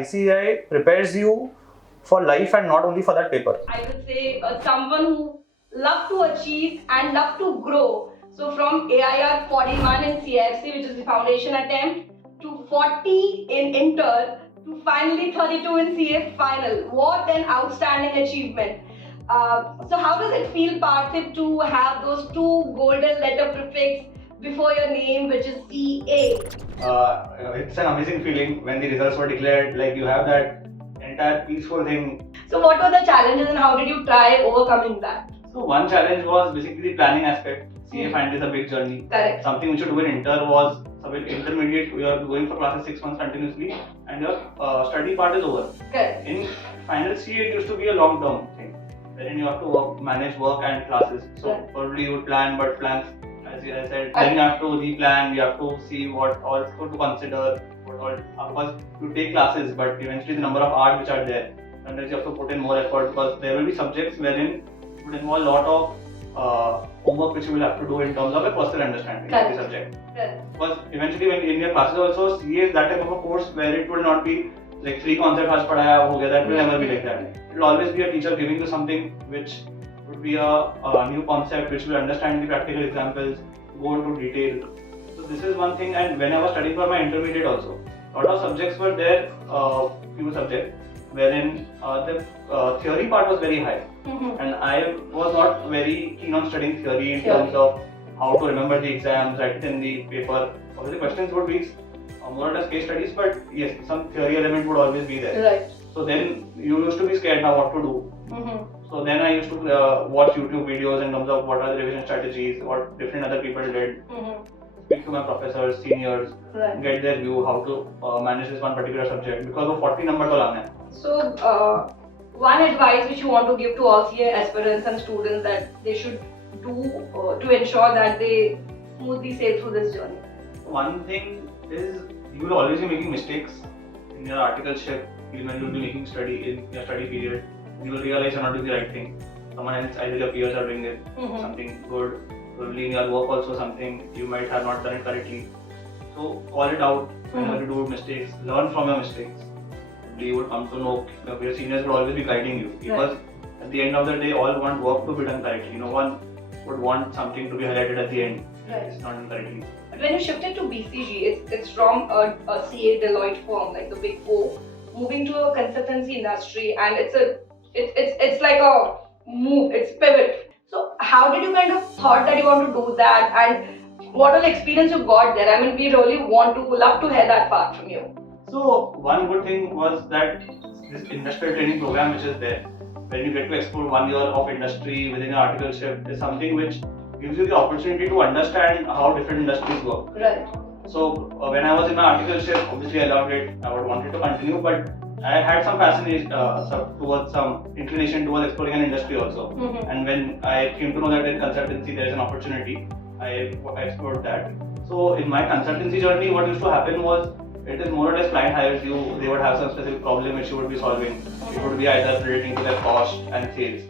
ICAI prepares you for life and not only for that paper? I would say someone who love to achieve and love to grow. So from AIR 41 in CFC, which is the foundation attempt, to 40 in intern, to finally 32 in CA Final. What an outstanding achievement. So how does it feel, Parthiv, to have those two golden letter prefix before your name, which is CA? It's an amazing feeling when the results were declared, like you have that entire peaceful thing. So what were the challenges and how did you try overcoming that? So one challenge was basically the planning aspect. CA Final is a big journey. Correct. Something which you do in inter was intermediate. We are going for classes 6 months continuously, and your study part is over. Correct. In final CA, it used to be a long-term thing, wherein you have to manage work and classes. So Right. probably you would plan, but plans, as I said, then you have to replan. You have to see what also to consider. What all, of course, you take classes, but eventually the number of hours which are there, sometimes you have to put in more effort because there will be subjects wherein it would involve a lot of homework which you will have to do in terms of a personal understanding of the subject. Correct. Because eventually when in your classes also, CA is that type of a course where it will not be like 3 concepts has padhaya ho gaya, that will never be like that. It will always be a teacher giving you something which would be a new concept which will understand the practical examples, go into detail. So this is one thing, and when I was studying for my intermediate also, a lot of subjects were there, few subjects, wherein the theory part was very high. And I was not very keen on studying theory in terms of how to remember the exams, write it in the paper. Obviously, questions would be more or less case studies, but yes, some theory element would always be there. Right. So then you used to be scared now what to do. So then I used to watch YouTube videos in terms of what are the revision strategies, what different other people did. Speak to my professors, seniors, Right. get their view how to manage this one particular subject because of 40 number to laana hai. So, one advice which you want to give to all CA aspirants and students that they should do to ensure that they smoothly sail through this journey. One thing is you will always be making mistakes in your articleship, when you will be making study in your study period. You will realize you're not doing the right thing. Someone else, either your peers are doing it, something good. Probably in your work also something you might have not done it correctly. So call it out whenever you do mistakes. Learn from your mistakes. You would come to know your seniors will always be guiding you because at the end of the day, all want work to be done correctly. No one would want something to be highlighted at the end. Right. It's not done correctly. But when you shifted to BCG, it's from a CA Deloitte firm like the Big Four, moving to a consultancy industry, and it's like a move, it's pivot. So how did you kind of thought that you want to do that, and what all experience you got there? I mean, we really love to hear that part from you. So one good thing was that this industrial training program which is there, when you get to explore 1 year of industry within your articleship, is something which gives you the opportunity to understand how different industries work. Right. So when I was in my articleship, obviously I loved it. I would want it to continue, but I had some fascination towards some inclination towards exploring an industry also. And when I came to know that in consultancy there is an opportunity, I explored that. So in my consultancy journey, what used to happen was it is more or less client hires you. They would have some specific problem which you would be solving. It would be either relating to their cost and sales.